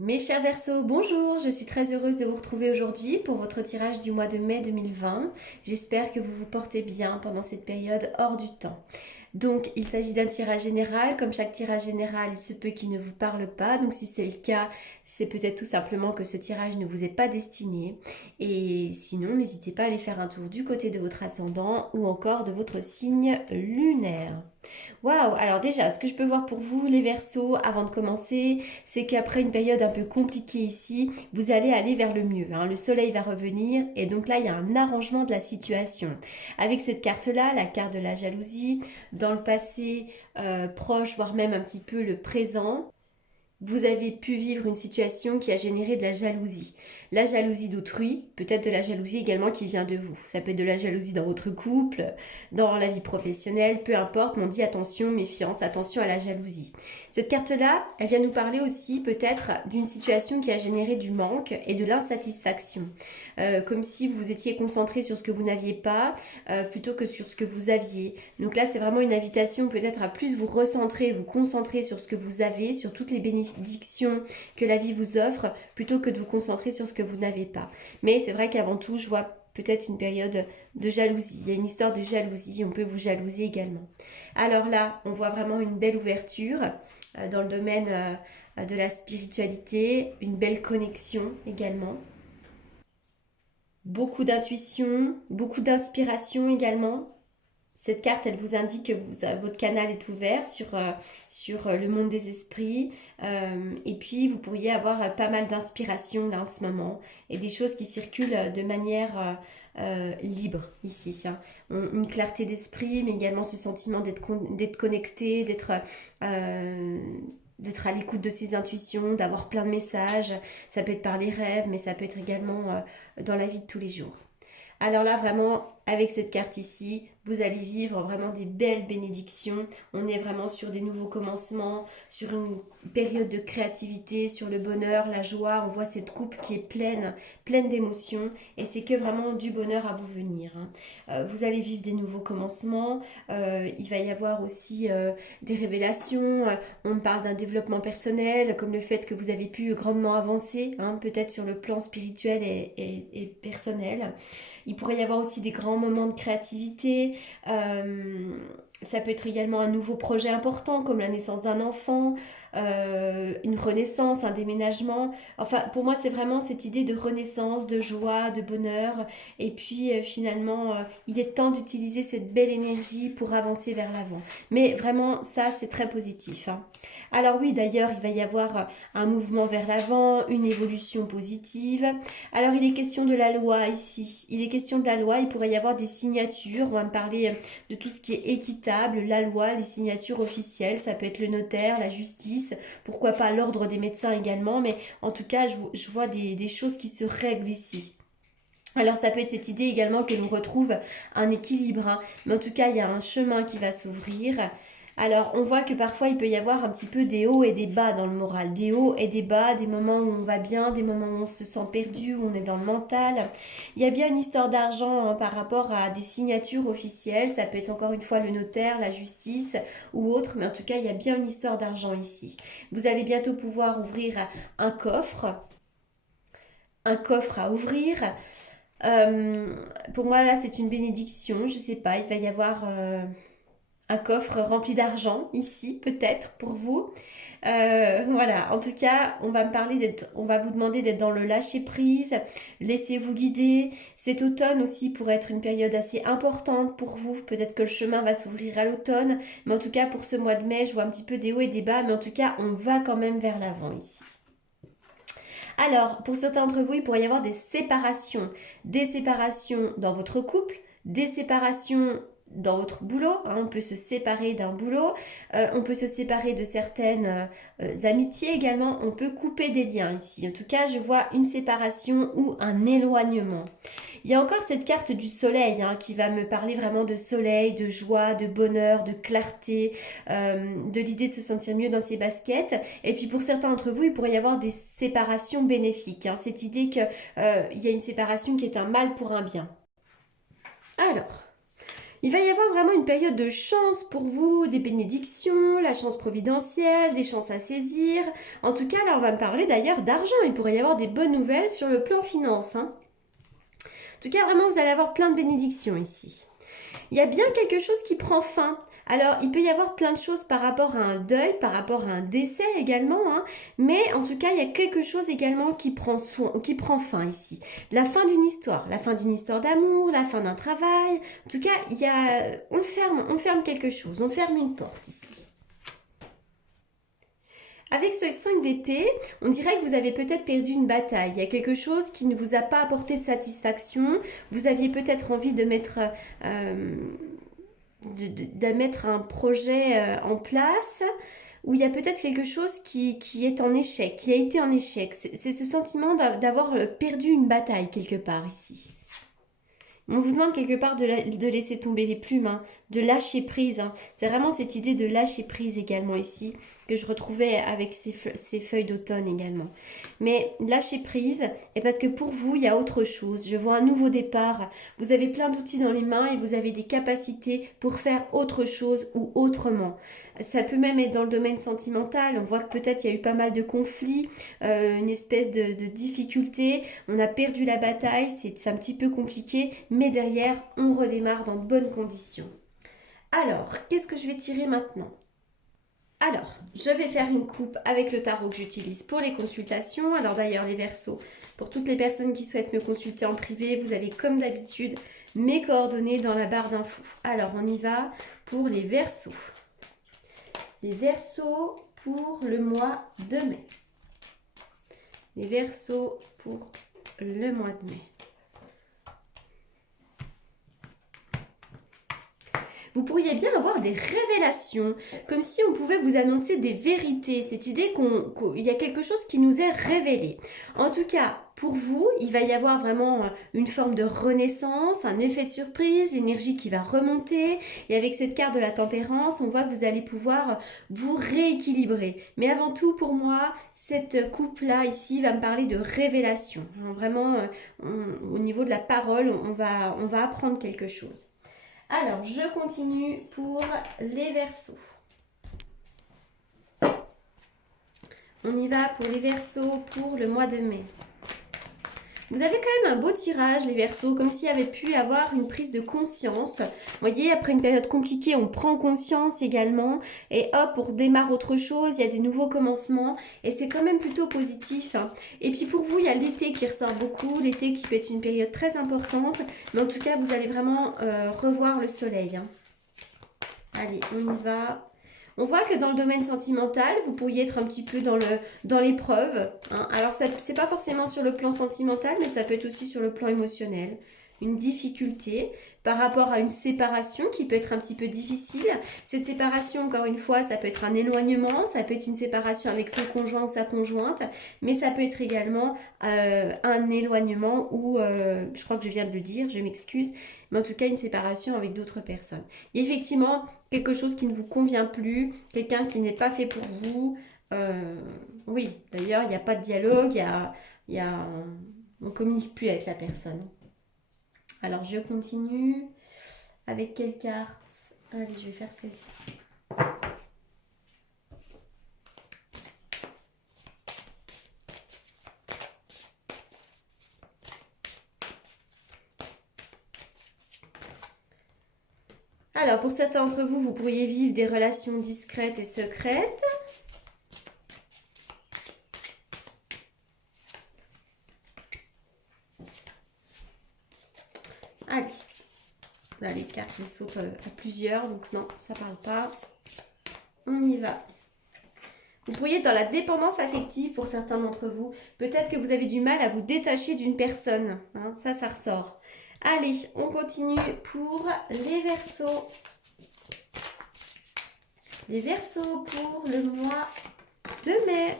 Mes chers Verseaux, bonjour, je suis très heureuse de vous retrouver aujourd'hui pour votre tirage du mois de mai 2020. J'espère que vous vous portez bien pendant cette période hors du temps. Donc, il s'agit d'un tirage général. Comme chaque tirage général, il se peut qu'il ne vous parle pas. Donc, si c'est le cas, c'est peut-être tout simplement que ce tirage ne vous est pas destiné. Et sinon, n'hésitez pas à aller faire un tour du côté de votre ascendant ou encore de votre signe lunaire. Waouh! Alors déjà, ce que je peux voir pour vous, les Verseaux, avant de commencer, c'est qu'après une période un peu compliquée ici, vous allez aller vers le mieux, hein. Le soleil va revenir et donc là, il y a un arrangement de la situation. Avec cette carte-là, la carte de la jalousie, dans le passé proche, voire même un petit peu le présent, vous avez pu vivre une situation qui a généré de la jalousie. La jalousie d'autrui, peut-être de la jalousie également qui vient de vous. Ça peut être de la jalousie dans votre couple, dans la vie professionnelle, peu importe, mais on dit attention, méfiance, attention à la jalousie. Cette carte-là, elle vient nous parler aussi peut-être d'une situation qui a généré du manque et de l'insatisfaction. Comme si vous étiez concentré sur ce que vous n'aviez pas, plutôt que sur ce que vous aviez. Donc là, c'est vraiment une invitation peut-être à plus vous recentrer, vous concentrer sur ce que vous avez, sur toutes les bénédictions que la vie vous offre, plutôt que de vous concentrer sur ce que vous n'avez pas. Mais c'est vrai qu'avant tout, je vois peut-être une période de jalousie. Il y a une histoire de jalousie, on peut vous jalouser également. Alors là, on voit vraiment une belle ouverture dans le domaine de la spiritualité, une belle connexion également. Beaucoup d'intuition, beaucoup d'inspiration également. Cette carte, elle vous indique que votre canal est ouvert sur le monde des esprits. Et puis, vous pourriez avoir pas mal d'inspiration là en ce moment et des choses qui circulent de manière libre ici, hein. Une clarté d'esprit, mais également ce sentiment d'être connecté, euh, d'être à l'écoute de ses intuitions, d'avoir plein de messages. Ça peut être par les rêves, mais ça peut être également dans la vie de tous les jours. Alors là, vraiment, avec cette carte ici, vous allez vivre vraiment des belles bénédictions. On est vraiment sur des nouveaux commencements, sur une période de créativité, sur le bonheur, la joie. On voit cette coupe qui est pleine, pleine d'émotions. Et c'est que vraiment du bonheur à vous venir, hein. Vous allez vivre des nouveaux commencements. Il va y avoir aussi des révélations. On parle d'un développement personnel, comme le fait que vous avez pu grandement avancer, hein, peut-être sur le plan spirituel et personnel. Il pourrait y avoir aussi des grands moments de créativité. Ça peut être également un nouveau projet important comme la naissance d'un enfant, une renaissance, un déménagement. Enfin, pour moi, c'est vraiment cette idée de renaissance, de joie, de bonheur. Et puis, finalement, il est temps d'utiliser cette belle énergie pour avancer vers l'avant. Mais vraiment, ça, c'est très positif, hein. Alors oui, d'ailleurs, il va y avoir un mouvement vers l'avant, une évolution positive. Alors, il est question de la loi ici. Il est question de la loi. Il pourrait y avoir des signatures. On va me parler de tout ce qui est équitable, la loi, les signatures officielles. Ça peut être le notaire, la justice. Pourquoi pas l'ordre des médecins également. Mais en tout cas, je vois des choses qui se règlent ici. Alors ça peut être cette idée également que l'on retrouve un équilibre, hein. Mais en tout cas, il y a un chemin qui va s'ouvrir. Alors on voit que parfois il peut y avoir un petit peu des hauts et des bas dans le moral. Des hauts et des bas, des moments où on va bien, des moments où on se sent perdu, où on est dans le mental. Il y a bien une histoire d'argent, hein, par rapport à des signatures officielles. Ça peut être encore une fois le notaire, la justice ou autre. Mais en tout cas, il y a bien une histoire d'argent ici. Vous allez bientôt pouvoir ouvrir un coffre. Un coffre à ouvrir. Euh, pour moi, là, c'est une bénédiction. Je sais pas, il va y avoir un coffre rempli d'argent ici, peut-être pour vous. Voilà. En tout cas, on va vous demander d'être dans le lâcher prise. Laissez-vous guider. Cet automne aussi pourrait être une période assez importante pour vous. Peut-être que le chemin va s'ouvrir à l'automne, mais en tout cas pour ce mois de mai, je vois un petit peu des hauts et des bas, mais en tout cas, on va quand même vers l'avant ici. Alors, pour certains d'entre vous, il pourrait y avoir des séparations dans votre couple, des séparations dans votre boulot, hein. On peut se séparer d'un boulot, on peut se séparer de certaines amitiés également, on peut couper des liens ici. En tout cas, je vois une séparation ou un éloignement. Il y a encore cette carte du soleil, hein, qui va me parler vraiment de soleil, de joie, de bonheur, de clarté, de l'idée de se sentir mieux dans ses baskets. Et puis pour certains d'entre vous, il pourrait y avoir des séparations bénéfiques, hein. Cette idée qu'il y a une séparation qui est un mal pour un bien. Alors, Il va y avoir vraiment une période de chance pour vous, des bénédictions, la chance providentielle, des chances à saisir. En tout cas, là, on va me parler d'ailleurs d'argent. Il pourrait y avoir des bonnes nouvelles sur le plan finance, hein. En tout cas, vraiment, vous allez avoir plein de bénédictions ici. Il y a bien quelque chose qui prend fin. Alors, il peut y avoir plein de choses par rapport à un deuil, par rapport à un décès également, hein, mais en tout cas, il y a quelque chose également qui prend fin ici. La fin d'une histoire d'amour, la fin d'un travail. En tout cas, on ferme quelque chose, on ferme une porte ici. Avec ce 5 d'épée, on dirait que vous avez peut-être perdu une bataille. Il y a quelque chose qui ne vous a pas apporté de satisfaction. Vous aviez peut-être envie de mettre un projet en place où il y a peut-être quelque chose qui est en échec, qui a été en échec. C'est ce sentiment d'avoir perdu une bataille quelque part ici. On vous demande quelque part de laisser tomber les plumes, hein, de lâcher prise, hein. C'est vraiment cette idée de lâcher prise également ici que je retrouvais avec ces feuilles d'automne également. Mais lâcher prise, et parce que pour vous, il y a autre chose. Je vois un nouveau départ. Vous avez plein d'outils dans les mains et vous avez des capacités pour faire autre chose ou autrement. Ça peut même être dans le domaine sentimental. On voit que peut-être il y a eu pas mal de conflits, une espèce de difficulté. On a perdu la bataille, c'est un petit peu compliqué, mais derrière, on redémarre dans de bonnes conditions. Alors, qu'est-ce que je vais tirer maintenant ? Alors, je vais faire une coupe avec le tarot que j'utilise pour les consultations. Alors d'ailleurs, les Verseaux, pour toutes les personnes qui souhaitent me consulter en privé, vous avez comme d'habitude mes coordonnées dans la barre d'infos. Alors, on y va pour les Verseaux. Les Verseaux pour le mois de mai. Les Verseaux pour le mois de mai. Vous pourriez bien avoir des révélations, comme si on pouvait vous annoncer des vérités, cette idée qu'il y a quelque chose qui nous est révélé. En tout cas, pour vous, il va y avoir vraiment une forme de renaissance, un effet de surprise, l'énergie qui va remonter. Et avec cette carte de la tempérance, on voit que vous allez pouvoir vous rééquilibrer. Mais avant tout, pour moi, cette coupe-là ici va me parler de révélation. Vraiment, au niveau de la parole, on va apprendre quelque chose. Alors, je continue pour les Verseaux. On y va pour les Verseaux pour le mois de mai. Vous avez quand même un beau tirage, les Verseaux, comme s'il y avait pu avoir une prise de conscience. Vous voyez, après une période compliquée, on prend conscience également. Et hop, on redémarre autre chose, il y a des nouveaux commencements. Et c'est quand même plutôt positif. Et puis pour vous, il y a l'été qui ressort beaucoup. L'été qui peut être une période très importante. Mais en tout cas, vous allez vraiment revoir le soleil. Allez, on y va. On voit que dans le domaine sentimental, vous pourriez être un petit peu dans l'épreuve, hein. Alors, c'est pas forcément sur le plan sentimental, mais ça peut être aussi sur le plan émotionnel. Une difficulté par rapport à une séparation qui peut être un petit peu difficile. Cette séparation, encore une fois, ça peut être un éloignement, ça peut être une séparation avec son conjoint ou sa conjointe, mais ça peut être également un éloignement ou, je crois que je viens de le dire, je m'excuse, mais en tout cas une séparation avec d'autres personnes. Il y a effectivement quelque chose qui ne vous convient plus, quelqu'un qui n'est pas fait pour vous. Oui, d'ailleurs, il n'y a pas de dialogue, on ne communique plus avec la personne. Alors, je continue. Avec quelle carte? Allez, je vais faire celle-ci. Alors, pour certains d'entre vous, vous pourriez vivre des relations discrètes et secrètes. Allez. Là, les cartes, elles sautent à plusieurs, donc non, ça parle pas. On y va. Vous pourriez être dans la dépendance affective pour certains d'entre vous. Peut-être que vous avez du mal à vous détacher d'une personne. Hein, ça ressort. Allez, on continue pour les Verseaux. Les Verseaux pour le mois de mai.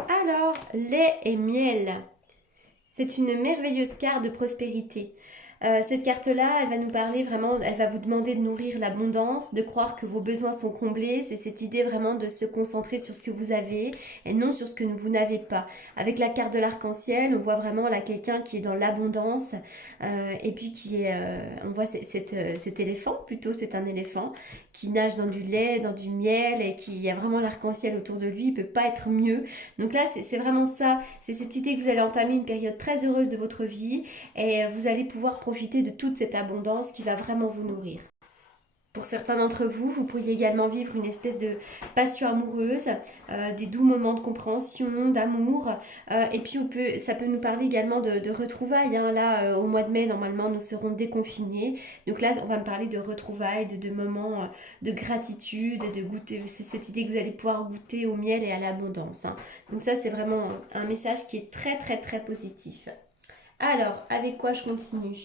Alors, lait et miel. C'est une merveilleuse carte de prospérité. Cette carte-là, elle va nous parler vraiment, elle va vous demander de nourrir l'abondance, de croire que vos besoins sont comblés. C'est cette idée vraiment de se concentrer sur ce que vous avez et non sur ce que vous n'avez pas. Avec la carte de l'arc-en-ciel, on voit vraiment là quelqu'un qui est dans l'abondance et puis qui est, on voit cet éléphant, plutôt c'est un éléphant qui nage dans du lait, dans du miel et qui a vraiment l'arc-en-ciel autour de lui, il peut pas être mieux. Donc là, c'est vraiment ça, c'est cette idée que vous allez entamer une période très heureuse de votre vie et vous allez pouvoir profiter de toute cette abondance qui va vraiment vous nourrir. Pour certains d'entre vous, vous pourriez également vivre une espèce de passion amoureuse, des doux moments de compréhension, d'amour. Et puis ça peut nous parler également de retrouvailles, hein. Là, au mois de mai, normalement, nous serons déconfinés. Donc là, on va me parler de retrouvailles, de moments de gratitude, et de goûter. C'est cette idée que vous allez pouvoir goûter au miel et à l'abondance, hein. Donc ça, c'est vraiment un message qui est très, très, très positif. Alors, avec quoi je continue?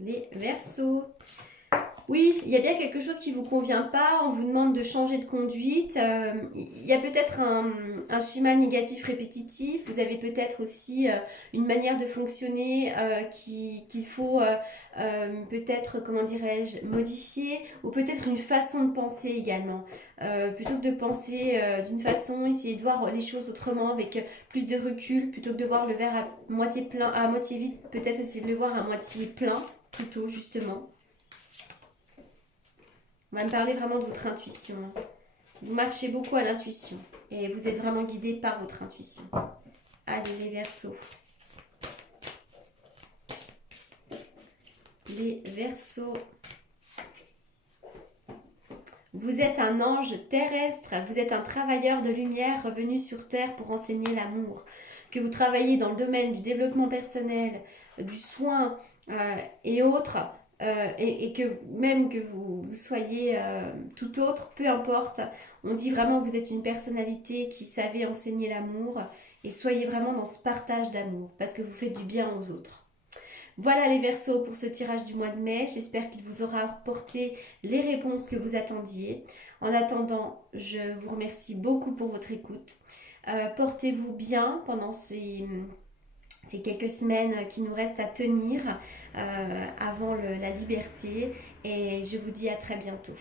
Les Verseaux. Oui, il y a bien quelque chose qui ne vous convient pas, on vous demande de changer de conduite, il y a peut-être un schéma négatif répétitif, vous avez peut-être aussi une manière de fonctionner qu'il faut peut-être, comment dirais-je, modifier, ou peut-être une façon de penser également. Plutôt que de penser d'une façon, essayez de voir les choses autrement, avec plus de recul, plutôt que de voir le verre à moitié plein, à moitié vide, peut-être essayer de le voir à moitié plein, plutôt justement. On va me parler vraiment de votre intuition. Vous marchez beaucoup à l'intuition et vous êtes vraiment guidé par votre intuition. Allez, les Verseaux. Les Verseaux. Vous êtes un ange terrestre, vous êtes un travailleur de lumière revenu sur Terre pour enseigner l'amour. Que vous travaillez dans le domaine du développement personnel, du soin et autres, et que même que vous soyez tout autre, peu importe, on dit vraiment que vous êtes une personnalité qui savait enseigner l'amour et soyez vraiment dans ce partage d'amour parce que vous faites du bien aux autres. Voilà les Verseaux pour ce tirage du mois de mai. J'espère qu'il vous aura apporté les réponses que vous attendiez. En attendant, je vous remercie beaucoup pour votre écoute. Portez-vous bien pendant ces quelques semaines qui nous restent à tenir avant la liberté et je vous dis à très bientôt.